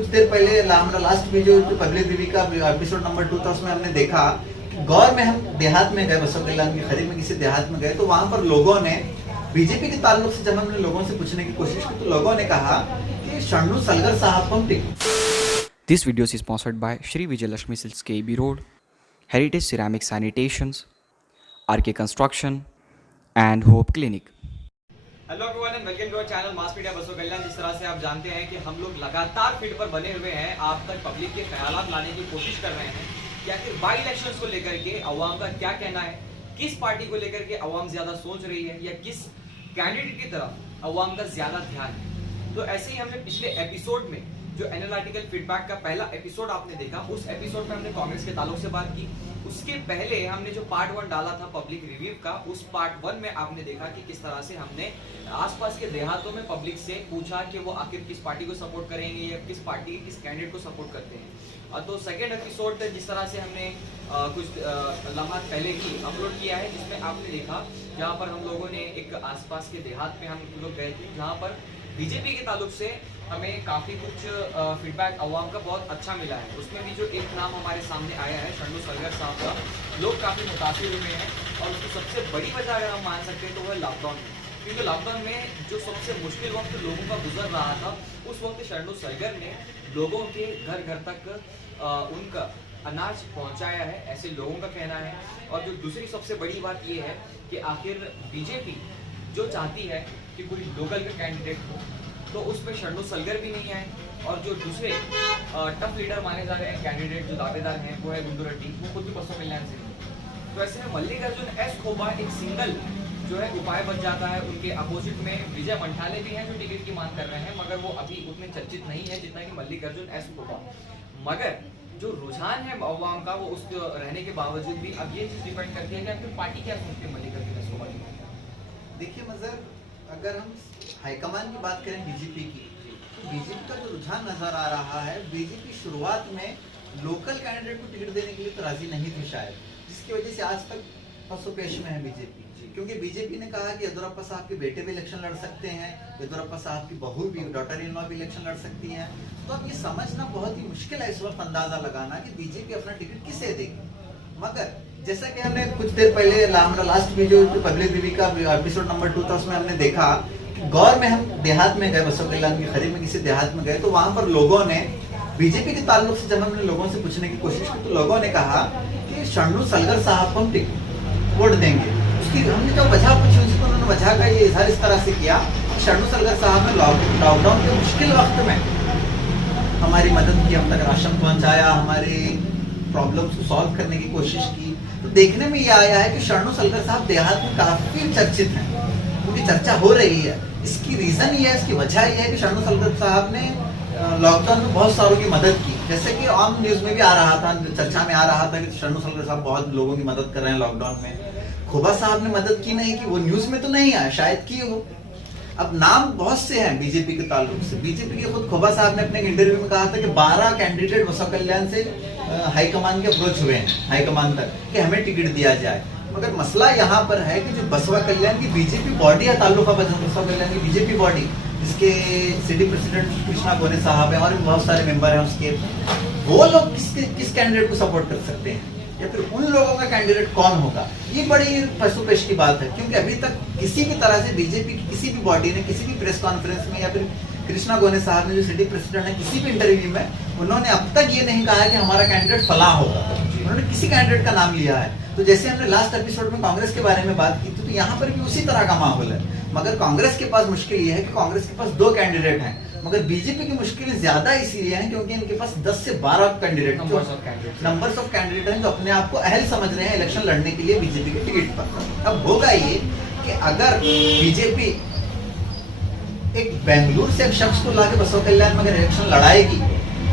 कुछ देर पहले हमारा लास्ट में जो पब्लिक रिव्यू का एपिसोड नंबर 2 था, उसमें हमने देखा गौर में हम देहात में गए, बसव कल्याण की खरीद में किसी देहात में गए, तो वहां पर लोगों ने बीजेपी के ताल्लुक से जब हमने लोगों से पूछने की कोशिश की तो लोगों ने कहा कि शरणु सलगर साहब को हम This video is sponsored by Shri Vijayalakshmi Silks KB Road, Heritage Ceramic Sanitations, RK Construction and Hope Clinic. Hello everyone and welcome to our channel Mass Media Basava Kalyan. जिस तरह से आप जानते हैं कि हम लोग लगातार फील्ड पर बने हुए हैं, आप तक पब्लिक के ख्यालात लाने की कोशिश कर रहे हैं कि आखिर बाई इलेक्शंस को लेकर के अवाम का क्या कहना है, किस पार्टी को लेकर के अवाम ज्यादा सोच रही है या किस कैंडिडेट की तरफ अवाम का ज्यादा ध्यान है। तो ऐसे ही हमने पिछले एपिसोड में जो एनालिटिकल फीडबैक का पहला एपिसोड आपने देखा, उस एपिसोड में हमने कांग्रेस के ताल्लुक से बात की। उसके पहले हमने जो पार्ट 1 डाला था पब्लिक रिव्यू का, उस पार्ट 1 में आपने देखा कि किस तरह से हमने आसपास के देहातों में पब्लिक से पूछा कि वो आखिर किस पार्टी को सपोर्ट करेंगे या किस पार्टी किस कैंडिडेट को सपोर्ट करते हैं। तो सेकेंड एपिसोड जिस तरह से हमने कुछ लम्हा पहले ही अपलोड किया है, जिसमें आपने देखा जहाँ पर हम लोगों ने एक आसपास के देहात में हम लोग गए थे, जहाँ पर बीजेपी के ताल्लुक से हमें काफी कुछ फीडबैक अवाम का बहुत अच्छा मिला है। उसमें भी जो एक नाम हमारे सामने आया है शरणु सलगर साहब का, लोग काफी मुतासिर हुए हैं और उसकी सबसे बड़ी वजह अगर हम मान सकते हैं तो वह लॉकडाउन में, क्योंकि लॉकडाउन में जो सबसे मुश्किल वक्त लोगों का गुजर रहा था, उस वक्त शरणु सलगर ने लोगों के घर घर तक उनका अनाज पहुंचाया है, ऐसे लोगों का कहना है। और जो दूसरी सबसे बड़ी बात यह है कि आखिर बीजेपी जो चाहती है कि कोई लोकल का कैंडिडेट हो, तो उसमें शरणु सलगर भी नहीं आए। और जो दूसरे टफ लीडर माने जा रहे हैं कैंडिडेट जो दावेदार हैं, वो है गुंडू रेड्डी, वो खुद भी बसव कल्याण से नहीं। तो ऐसे में मल्लिकार्जुन एस खोबा एक सिंगल जो है उपाय बच जाता है। उनके अपोजिट में विजय मंठाले भी हैं जो टिकट की मांग कर रहे हैं, मगर वो अभी उतने चर्चित नहीं है जितना कि मल्लिकार्जुन एस खोबा। मगर जो रुझान है अवाम का, वो उस रहने के बावजूद भी अब ये चीज डिपेंड करती है कि आपकी पार्टी क्या सोचती है मल्लिकार्जुन एस खोबा की। देखिए मजर, अगर हम हाईकमान की बात करें बीजेपी की, तो बीजेपी का जो रुझान नजर आ रहा है, बीजेपी शुरुआत में लोकल कैंडिडेट को टिकट देने के लिए तो राजी नहीं थी शायद, जिसकी वजह से आज तक पसोपेश में है बीजेपी। क्योंकि बीजेपी ने कहा कि येदियुरप्पा साहब के बेटे भी इलेक्शन लड़ सकते हैं, येदियुरप्पा साहब की बहू भी, डॉटर इन लॉ भी इलेक्शन लड़ सकती हैं। तो अब ये समझना बहुत ही मुश्किल है इस वक्त अंदाजा लगाना कि बीजेपी अपना टिकट किसे देगी। मगर जैसा कि हमने कुछ देर पहले हमारा लास्ट में जो पब्लिक रिव्यू का एपिसोड नंबर 2 था, उसमें हमने देखा गौर में हम देहात में गए, बसव कल्याण की खरीद में किसी देहात में गए, तो वहां पर लोगों ने बीजेपी के ताल्लुक से जब हमने लोगों से पूछने की कोशिश की तो लोगों ने कहा कि शरणु सलगर साहब को हम वोट देंगे। उसकी हमने जब वजह पूछी उनसे तो उन्होंने वजह का ये इजहार इस तरह से किया कि शरणु सलगर साहब ने लॉकडाउन के मुश्किल वक्त में हमारी मदद की, हम तक राशन पहुंचाया, हमारी प्रॉब्लम्स को सॉल्व करने की कोशिश की। तो देखने में ये आया है कि शरणु सलगर साहब देहात में काफी चर्चित हैं, क्योंकि चर्चा हो रही है। इसकी रीजन ये है, इसकी वजह ये है कि शरणु सलगर साहब ने लॉकडाउन में बहुत सारों की मदद की। जैसे कि आम न्यूज में भी आ रहा था, चर्चा में आ रहा था कि शरणु सलगर साहब बहुत लोगों की मदद कर रहे हैं लॉकडाउन में। खोबा साहब ने मदद की नहीं की, वो न्यूज में तो नहीं आया, शायद की हो। अब नाम बहुत से हैं बीजेपी के ताल्लुक से। बीजेपी के खुद खोबा साहब ने अपने इंटरव्यू में कहा था कि 12 कैंडिडेट बसव कल्याण से हाईकमान के अप्रोच हुए हैं, हाईकमान तक, कि हमें टिकट दिया जाए। मगर मसला यहाँ पर है कि जो बसव कल्याण की बीजेपी बॉडी है, ताल्लुका बसव कल्याण की बीजेपी बॉडी, जिसके सिटी प्रेसिडेंट कृष्णा गोने साहब हैं और भी बहुत सारे मेंबर हैं उसके, वो लोग किस कैंडिडेट को सपोर्ट कर सकते हैं या फिर उन लोगों का कैंडिडेट कौन होगा, ये बड़ी पसोपेश की बात है। क्योंकि अभी तक किसी भी तरह से बीजेपी की किसी भी बॉडी ने किसी भी प्रेस कॉन्फ्रेंस में या फिर कृष्णा गोने साहब ने जो सिटी प्रेसिडेंट है, किसी भी इंटरव्यू में उन्होंने अब तक ये नहीं कहा है कि हमारा कैंडिडेट फलां होगा। उन्होंने किसी कैंडिडेट का नाम लिया है। तो जैसे हमने लास्ट एपिसोड में कांग्रेस के बारे में बात की थी, तो यहाँ पर भी उसी तरह का माहौल है। मगर कांग्रेस के पास मुश्किल ये है कि कांग्रेस के पास 2 कैंडिडेट हैं, मगर बीजेपी की मुश्किलें ज्यादा इसीलिए हैं क्योंकि इनके पास 10 से 12 कैंडिडेट, नंबर्स ऑफ कैंडिडेट हैं जो अपने आप को अहल समझ रहे हैं इलेक्शन लड़ने के लिए बीजेपी के टिकट पर। अब होगा ये कि अगर बीजेपी एक बेंगलुरु से एक शख्स को लाके बसव कल्याण में अगर इलेक्शन लड़ाएगी,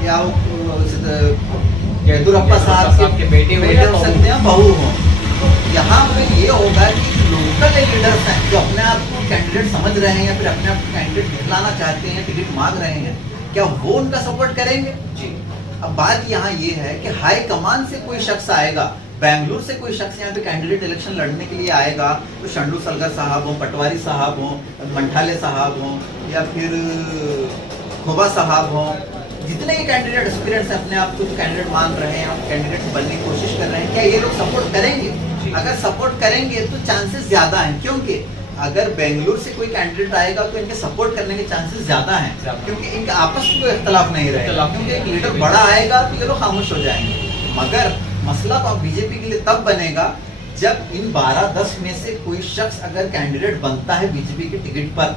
या येदियुरप्पा साहब के बेटे हो सकते हैं, बहू हो, यहाँ पे ये होगा कि लोकल लीडर्स हैं जो अपने आप को कैंडिडेट समझ रहे हैं या फिर अपने आप को कैंडिडेट दिखलाना चाहते हैं, टिकट मांग रहे हैं, क्या वो उनका सपोर्ट करेंगे जी। अब बात यहाँ ये है कि हाई कमान से कोई शख्स आएगा, बेंगलुरु से कोई शख्स यहाँ पे कैंडिडेट इलेक्शन लड़ने के लिए आएगा, तो शरणु सलगर साहब हो, पटवारी साहब हो, मंठाले साहब हो या फिर खोबा साहब हो, जितने भी कैंडिडेट एस्पिरेंट्स अपने आप को कैंडिडेट मान रहे हैं, कैंडिडेट बनने की कोशिश कर रहे हैं, क्या ये लोग सपोर्ट करेंगे? अगर सपोर्ट करेंगे तो चांसेस ज्यादा हैं, क्योंकि अगर बेंगलुरु से कोई कैंडिडेट आएगा तो इनके सपोर्ट करने के चांसेस ज्यादा हैं, क्योंकि इनके आपस में कोई इख्तलाफ नहीं रहेगा, क्योंकि एक लीडर बड़ा आएगा तो ये लोग खामोश हो जाएंगे। मगर मसला तो बीजेपी के लिए तब बनेगा जब इन 12-10 में से कोई शख्स अगर कैंडिडेट बनता है बीजेपी के टिकट पर,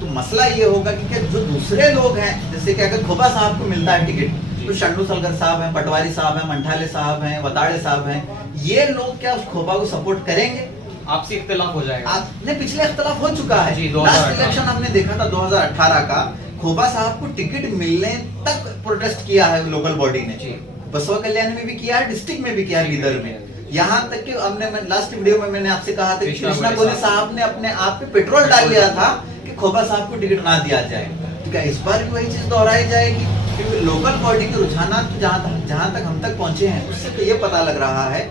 तो मसला ये होगा कि जो दूसरे लोग हैं, जैसे कि अगर खोबा साहब को मिलता है टिकट, तो शंडू सलगर साहब हैं, पटवारी साहब हैं, मंठाले साहब हैं, वताड़े साहब हैं, ये लोग क्या उस खोबा को सपोर्ट करेंगे? आपसी इख्तिलाफ हो जाएगा। आपने पिछले इख्तिलाफ हो चुका है जी, लास्ट इलेक्शन हमने देखा था 2018 का, खोबा साहब को टिकट मिलने तक प्रोटेस्ट किया है लोकल बॉडी ने, बसवा कल्याण में भी किया है, डिस्ट्रिक्ट में भी किया है, लीडर में, यहाँ तक कि हमने लास्ट वीडियो में मैंने आपसे कहा था कि कृष्णा गोले साहब ने अपने आप पे पेट्रोल डाल लिया था कि खोबा साहब को टिकट ना दिया जाए। तो क्या इस बार भी वही चीज दोहराई जाएगी? क्योंकि लोकल बॉडी के रुझान जहाँ तक हम तक पहुंचे हैं, उससे तो ये पता लग रहा है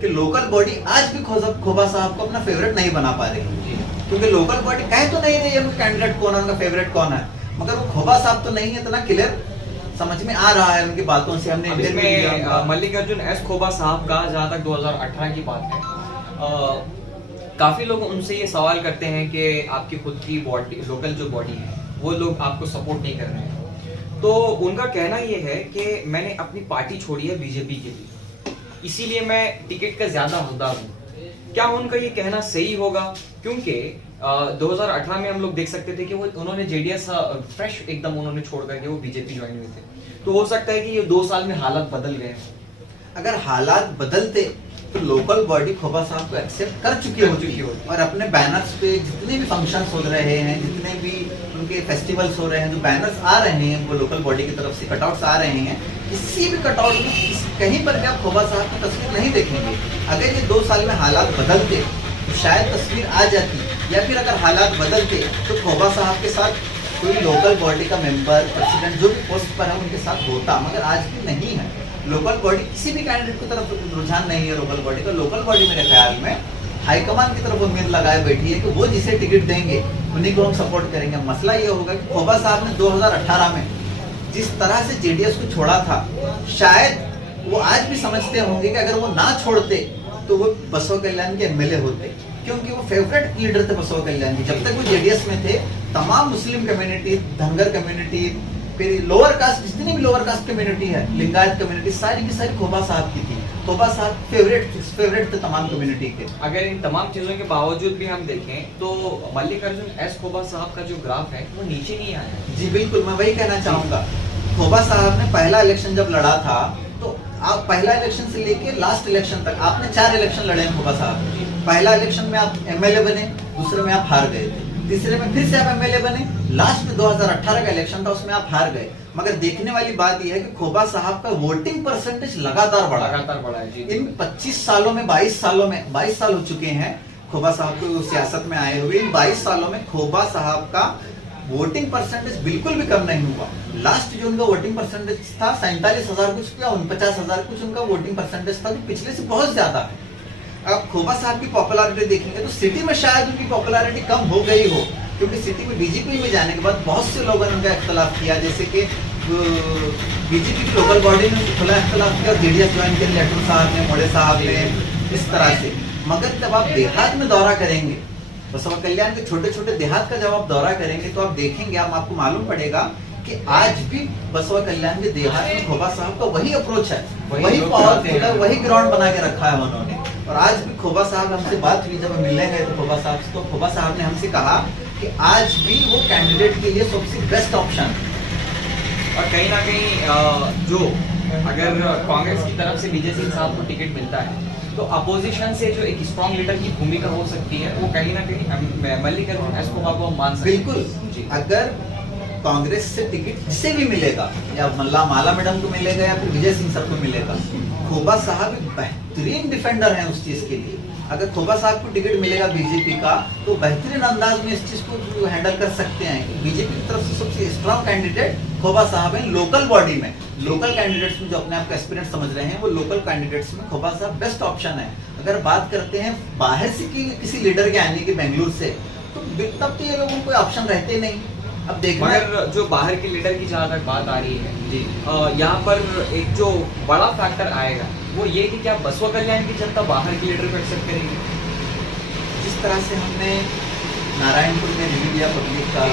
कि लोकल बॉडी आज भी खोबा साहब को अपना फेवरेट नहीं बना पा रही, क्योंकि लोकल बॉडी कह तो नहीं रही है उनका कैंडिडेट कौन है, उनका फेवरेट कौन है, मगर वो खोबा साहब तो नहीं है, इतना क्लियर समझ में आ रहा है उनकी बातों से। हमने इसमें मल्लिकार्जुन एस खोबा साहब का जहाँ तक 2018 की बात है, काफी लोग उनसे ये सवाल करते हैं कि आपकी खुद की बॉडी, लोकल जो बॉडी है, वो लोग आपको सपोर्ट नहीं कर रहे हैं। तो उनका कहना ये है कि मैंने अपनी पार्टी छोड़ी है बीजेपी के लिए, इसीलिए मैं टिकट का ज्यादा हकदार हूँ। क्या उनका ये कहना सही होगा? क्योंकि 2018 में हम लोग देख सकते थे कि वो उन्होंने जेडीएस फ्रेश एकदम उन्होंने छोड़ करके वो बीजेपी ज्वाइन हुए थे, तो हो सकता है कि ये 2 साल में हालात बदल गए। अगर हालात बदलते तो लोकल बॉडी खोबा साहब को एक्सेप्ट कर चुकी होती और अपने बैनर्स पे जितने भी फंक्शंस हो रहे हैं, जितने भी उनके फेस्टिवल्स हो रहे हैं, जो बैनर्स आ रहे हैं वो लोकल बॉडी की तरफ से कटआउट्स आ रहे हैं, किसी भी कटआउट में कहीं पर भी आप खोबा साहब की तस्वीर नहीं देखेंगे। अगर ये 2 साल में हालात बदलते तो शायद तस्वीर आ जाती, या फिर अगर हालात बदलते तो खोबा साहब के साथ कोई लोकल बॉडी का मेंबर, प्रेसिडेंट जो भी पोस्ट पर है उनके साथ होता, मगर आज भी नहीं है। लोकल बॉडी किसी भी कैंडिडेट की तरफ रुझान नहीं है लोकल बॉडी का। लोकल बॉडी मेरे ख्याल में हाईकमान की तरफ उम्मीद लगाए बैठी है कि वो जिसे टिकट देंगे उन्हीं को हम सपोर्ट करेंगे। मसला ये होगा कि खोबा साहब ने 2018 में जिस तरह से जेडीएस को छोड़ा था, शायद वो आज भी समझते होंगे कि अगर वो ना छोड़ते तो वो बसवा कल्याण के एमएलए होते, क्योंकि वो फेवरेट लीडर थे बसवा कल्याण के। जब तक वो जेडीएस में थे, तमाम मुस्लिम कम्युनिटी, धनगर कम्युनिटी, फिर लोअर कास्ट, जितनी भी लोअर कास्ट कम्युनिटी है, लिंगायत कम्युनिटी, सारी की सारी खोबा साहब की थी। खोबा साहब फेवरेट थे तमाम कम्युनिटी के। अगर इन तमाम चीजों के बावजूद भी हम देखें तो मल्लिकार्जुन एस खोबा साहब का जो ग्राफ है वो नीचे नहीं आया। जी बिल्कुल, मैं वही कहना चाहूंगा। खोबा साहब ने पहला इलेक्शन जब लड़ा था, तो आप पहला इलेक्शन से लेके लास्ट इलेक्शन तक आपने 4 इलेक्शन लड़े हैं खोबा साहब। पहला इलेक्शन में आप एमएलए बने, दूसरे में आप हार गए थे, तीसरे में फिर से आप एमएलए बने, लास्ट में 2018 का इलेक्शन था उसमें आप हार गए। मगर देखने वाली बात यह है कि खोबा साहब का वोटिंग परसेंटेज लगातार बढ़ा है जी। इन 25 सालों में 22 साल हो चुके हैं खोबा साहब को सियासत में आए हुए। इन 22 सालों में खोबा साहब का वोटिंग परसेंटेज बिल्कुल भी कम नहीं हुआ। लास्ट जो उनका वोटिंग परसेंटेज था 47,000 कुछ या 49,000 कुछ उनका वोटिंग परसेंटेज था, जो पिछले से बहुत ज्यादा है। अब खोबा साहब की पॉपुलैरिटी देखेंगे तो सिटी में शायद उनकी पॉपुलैरिटी कम हो गई हो, क्योंकि सिटी में बीजेपी में जाने के बाद बहुत से लोगों ने उनका इख्तलाफ किया, जैसे कि बीजेपी की लोकल बॉडी ने खुला इख्तलाफ किया, जेडीएस ज्वाइन किया लेटर साहब ने, मोड़े साहब ने, इस तरह से। मगर जब आप देहात में दौरा करेंगे, बसवा कल्याण के छोटे छोटे देहात का जब आप दौरा करेंगे तो आप देखेंगे, आपको मालूम पड़ेगा कि आज भी बसवा कल्याण के देहात में खोबा साहब का वही अप्रोच है, वही पावरफुल है, वही ग्राउंड बना के रखा है उन्होंने। और आज भी खोबा साहब हमसे बात हुई, जब हम मिलने गए थे खोबा साहब से, तो खोबा साहब ने हमसे कहा कि आज भी वो कैंडिडेट के लिए सबसे बेस्ट ऑप्शन है। और कहीं ना कहीं जो अगर कांग्रेस की तरफ से विजय सिंह साहब को टिकट मिलता है तो अपोजिशन से जो एक स्ट्रॉन्ग लीडर की भूमिका हो सकती है, वो कहीं ना कहीं मल्लिकार्जुन एस खोबा को हम मान सकते हैं। बिल्कुल, अगर कांग्रेस से टिकट जिसे भी मिलेगा, या माला मैडम को मिलेगा या फिर विजय सिंह सर को मिलेगा, खोबा साहब एक बेहतरीन डिफेंडर हैं उस चीज के लिए। अगर खोबा साहब को टिकट मिलेगा बीजेपी का, तो बेहतरीन अंदाज में इस चीज को हैंडल कर सकते हैं। बीजेपी की तरफ से सबसे स्ट्रॉन्ग कैंडिडेट खोबा साहब हैं लोकल बॉडी में। लोकल कैंडिडेट्स में जो अपने आप का एक्सपीरियंस समझ रहे हैं, वो लोकल कैंडिडेट्स में खोबा साहब बेस्ट ऑप्शन है। अगर बात करते हैं बाहर से किसी लीडर के आने की बेंगलुरु से, तो तब तो ये लोगों को कोई ऑप्शन रहते नहीं, अब देखना मगर जो बाहर के लीडर की जहाँ तक बात आ रही है जी यहाँ पर एक जो बड़ा फैक्टर आएगा वो ये कि क्या बसवा कल्याण की जनता बाहर के लीडर को एक्सेप्ट करेगी? जिस तरह से हमने नारायणपुर में रिव्यू लिया पब्लिक का,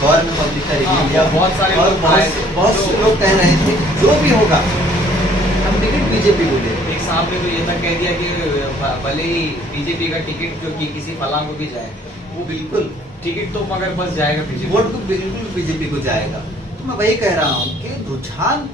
गौर में पब्लिक का रिव्यू लिया, बहुत सारे और लोग आए थे बहुत से लोग कह रहे थे जो भी होगा हम टिकट बीजेपी को देंगे। एक साहब ने तो ये तक कह दिया कि भले ही बीजेपी का टिकट जो कि किसी फलां को भी जाए, वो बिल्कुल टिकट तो मगर बस जाएगा बीजेपी। वोट को बिल्कुल बीजेपी को जाएगा। तो मैं वही कह रहा हूँ कि रुझान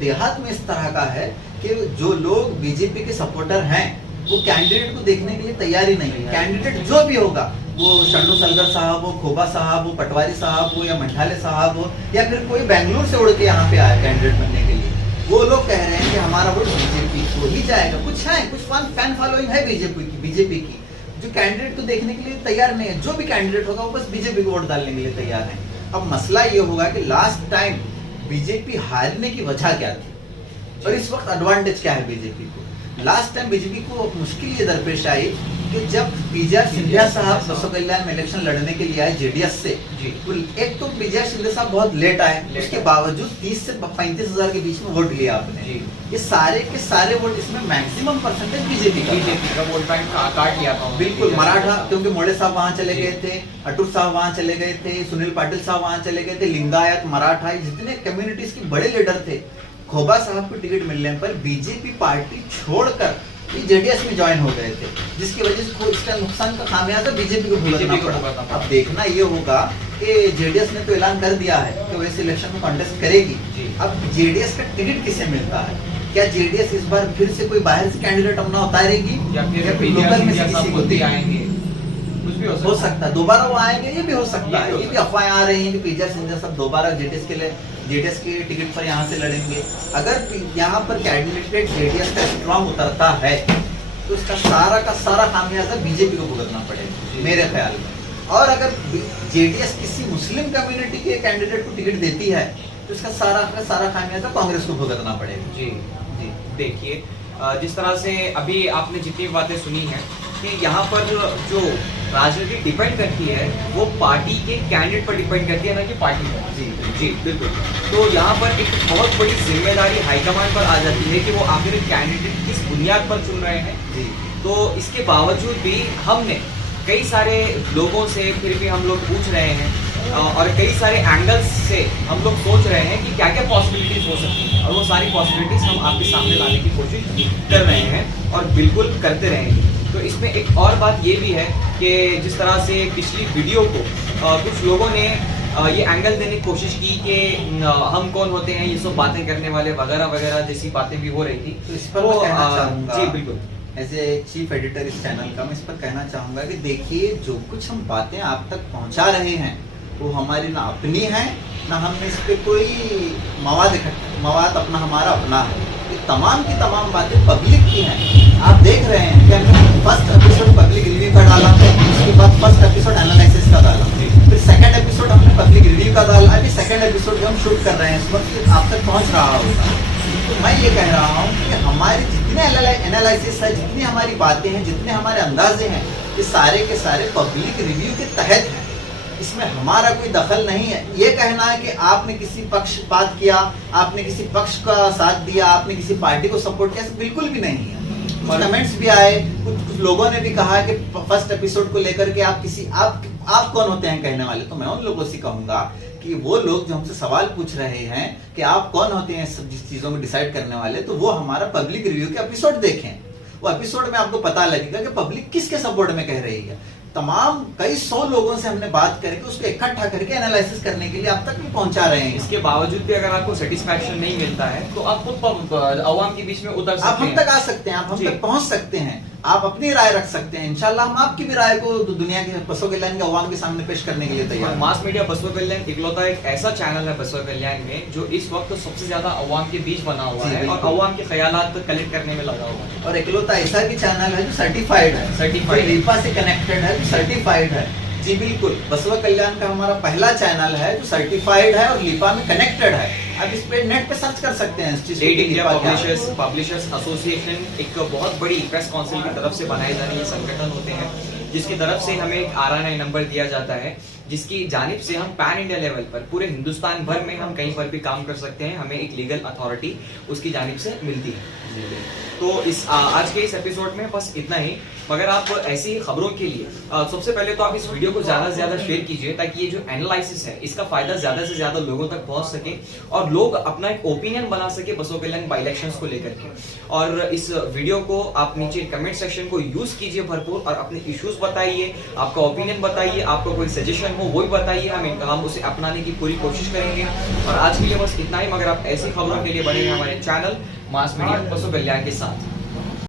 देहात में इस तरह का है कि जो लोग बीजेपी के सपोर्टर हैं वो कैंडिडेट को देखने के लिए तैयारी नहीं है। कैंडिडेट जो भी होगा, वो शंडू सलगर साहब हो, खोबा साहब हो, पटवारी साहब हो, या मंठाले साहब हो, या फिर कोई बेंगलुरु से उड़ के यहाँ पे आया कैंडिडेट बनने के लिए, वो लोग कह रहे हैं कि हमारा वोट बीजेपी को ही जाएगा। कुछ है, कुछ फैन फॉलोइंग है बीजेपी की जो कैंडिडेट को देखने के लिए तैयार नहीं है। जो भी कैंडिडेट होगा वो बस बीजेपी को वोट डालने के लिए तैयार है। अब मसला ये होगा कि लास्ट टाइम बीजेपी हारने की वजह क्या थी और इस वक्त एडवांटेज क्या है बीजेपी को। लास्ट टाइम बीजेपी को मुश्किल ये दरपेश आई कि जब पीजे सिंधिया साहब बसवा कल्याण में इलेक्शन लड़ने के लिए आए जेडीएस से, तो एक तो पीजे सिंधिया साहब बहुत लेट आए, उसके बावजूद 30 से 35 हजार के बीच में वोट लिया आपने। ये सारे के सारे वोट, इसमें मैक्सिमम परसेंटेज बीजेपी का वोट बैंक काट लिया था बिल्कुल। मराठा, क्योंकि मोड़े साहब वहां चले गए थे, अटूर साहब वहां चले गए थे, सुनील पाटिल साहब वहां चले गए थे, लिंगायत, मराठा, जितने कम्युनिटीज के बड़े लीडर थे, खोबा साहब को टिकट मिलने पर बीजेपी पार्टी छोड़कर जेडीएस में ज्वाइन हो गए थे, जिसकी वजह से इसका नुकसान का खामियाजा बीजेपी को भुगतना पड़ा। अब देखना ये होगा कि जेडीएस ने तो ऐलान कर दिया है कि वो इस इलेक्शन में कॉन्टेस्ट करेगी। अब जेडीएस का टिकट किसे मिलता है? क्या जेडीएस इस बार फिर से कोई बाहर से कैंडिडेट अपना उतारेगी या फिर लोकल में से किसी को दी आएंगे? कुछ भी हो सकता है, दोबारा वो आएंगे, ये भी हो सकता है। ये भी अफवाहें आ रही हैं कि पीजे सिंधिया साहब दोबारा जेडीएस के टिकट पर यहाँ से लड़ेंगे। अगर यहाँ पर कैंडिडेट जेडीएस का स्ट्रॉन्ग उतरता है तो इसका सारा खामियाजा बीजेपी को भुगतना पड़ेगा मेरे ख्याल में। और अगर जेडीएस किसी मुस्लिम कम्युनिटी के कैंडिडेट को टिकट देती है तो इसका सारा खामियाजा कांग्रेस को भुगतना पड़ेगा। जी जी देखिए, जिस तरह से अभी आपने जितनी बातें सुनी हैं कि यहाँ पर जो राजनीति डिपेंड करती है वो पार्टी के कैंडिडेट पर डिपेंड करती है, ना कि पार्टी पर। जी बिल्कुल। तो यहाँ पर एक बहुत बड़ी जिम्मेदारी हाईकमान पर आ जाती है कि वो आखिर कैंडिडेट किस बुनियाद पर चुन रहे हैं। जी तो इसके बावजूद भी हमने कई सारे लोगों से फिर भी हम लोग पूछ रहे हैं और कई सारे एंगल्स से हम लोग सोच रहे हैं कि क्या क्या पॉसिबिलिटीज हो सकती हैं, और वो सारी पॉसिबिलिटीज हम आपके सामने लाने की कोशिश कर रहे हैं और बिल्कुल करते रहेंगे। तो इसमें एक और बात ये भी है कि जिस तरह से पिछली वीडियो को कुछ लोगों ने ये एंगल देने की कोशिश की कि हम कौन होते हैं, ये सब बातें करने वाले वगैरह वगैरह जैसी बातें भी हो रही थी। तो इस पर मैं कहना चाहूंगा, जी बिल्कुल, एज ए चीफ एडिटर इस चैनल का मैं इस पर कहना चाहूंगा कि देखिए, जो कुछ हम बातें आप तक पहुंचा रहे हैं वो हमारी ना अपनी है, ना हमने इस पे कोई मवाद अपना हमारा अपना है। ये तमाम की तमाम बातें पब्लिक की हैं। आप देख रहे हैं कि हमने फर्स्ट एपिसोड पब्लिक रिव्यू का डाला, उसके बाद फर्स्ट एपिसोड एनालिसिस का डाला, फिर सेकंड एपिसोड हमने पब्लिक रिव्यू का डाला, अभी सेकंड एपिसोड जो हम शूट कर रहे हैं इस वक्त आप तक पहुंच रहा होगा। तो मैं ये कह रहा हूँ कि हमारे जितने एनालिसिस है, जितनी हमारी बातें हैं, जितने हमारे अंदाजे हैं, ये सारे के सारे पब्लिक रिव्यू के तहत हैं। इसमें हमारा कोई दखल नहीं है। ये कहना है कि आपने किसी पक्षपात किया, आपने किसी पक्ष का साथ दिया, आपने किसी पार्टी को सपोर्ट किया, बिल्कुल भी नहीं है। कुछ कमेंट्स भी आए, कुछ लोगों ने भी कहा कि फर्स्ट एपिसोड को लेकर के आप कौन होते हैं कहने वाले। तो मैं उन लोगों से कहूंगा कि वो लोग जो हमसे सवाल पूछ रहे हैं कि आप कौन होते हैं सब चीजों में डिसाइड करने वाले, तो वो हमारा पब्लिक रिव्यू के एपिसोड देखें। वो एपिसोड में आपको पता लगेगा कि पब्लिक किसके सपोर्ट में कह रही है। तमाम कई 100 लोगों से हमने बात करके उसको इकट्ठा करके एनालिसिस करने के लिए आप तक भी पहुंचा रहे हैं। इसके बावजूद भी अगर आपको सेटिस्फैक्शन नहीं मिलता है तो आप खुद अवाम के बीच में उतर सकते हैं, आप हम तक आ सकते हैं, आप हम तक पहुंच सकते हैं, आप अपनी राय रख सकते हैं। इंशाल्लाह हम आपकी भी राय को दुनिया के बसवा कल्याण के अवाम के सामने पेश करने के लिए तैयार। मास मीडिया बसवा कल्याण इकलौता एक ऐसा चैनल है बसवा कल्याण में जो इस वक्त सबसे ज्यादा अवाम के बीच बना हुआ है और अवाम के ख्यालात कलेक्ट करने में लगा हुआ है। और इकलौता ऐसा भी चैनल है जो सर्टिफाइड है, सर्टिफाइड लीपा से कनेक्टेड है, सर्टिफाइड है। जी बिल्कुल, बसवा कल्याण का हमारा पहला चैनल है जो सर्टिफाइड है और लीपा में कनेक्टेड है। आप इस पे नेट पे सर्च कर सकते हैं। पब्लिशर्स एसोसिएशन एक बहुत बड़ी प्रेस काउंसिल की तरफ से बनाए जाने ये संगठन होते हैं जिसकी तरफ से हमें एक RNI नंबर दिया जाता है, जिसकी जानिब से हम पैन इंडिया लेवल पर पूरे हिंदुस्तान भर में हम कहीं पर भी काम कर सकते हैं, हमें एक लीगल अथॉरिटी उसकी जानिब से मिलती है। तो इस आज के इस एपिसोड में बस इतना ही। मगर आप ऐसी खबरों के लिए सबसे पहले तो आप इस वीडियो को ज्यादा से ज्यादा शेयर कीजिए, ताकि ये जो एनालिसिस है इसका फायदा ज्यादा से ज्यादा लोगों तक पहुंच सके और लोग अपना एक ओपिनियन बना सके बसों कल्याण बाई इलेक्शंस को लेकर के। और इस वीडियो को आप नीचे कमेंट सेक्शन को यूज कीजिए भरपूर और अपने इश्यूज बताइए, आपका ओपिनियन बताइए, आपका कोई सजेशन हो वो भी बताइए, हम उसे अपनाने की पूरी कोशिश करेंगे। और आज के लिए बस इतना ही। मगर आप ऐसी खबरों के लिए बने हैं हमारे चैनल मास मीडिया बसों कल्याण के साथ।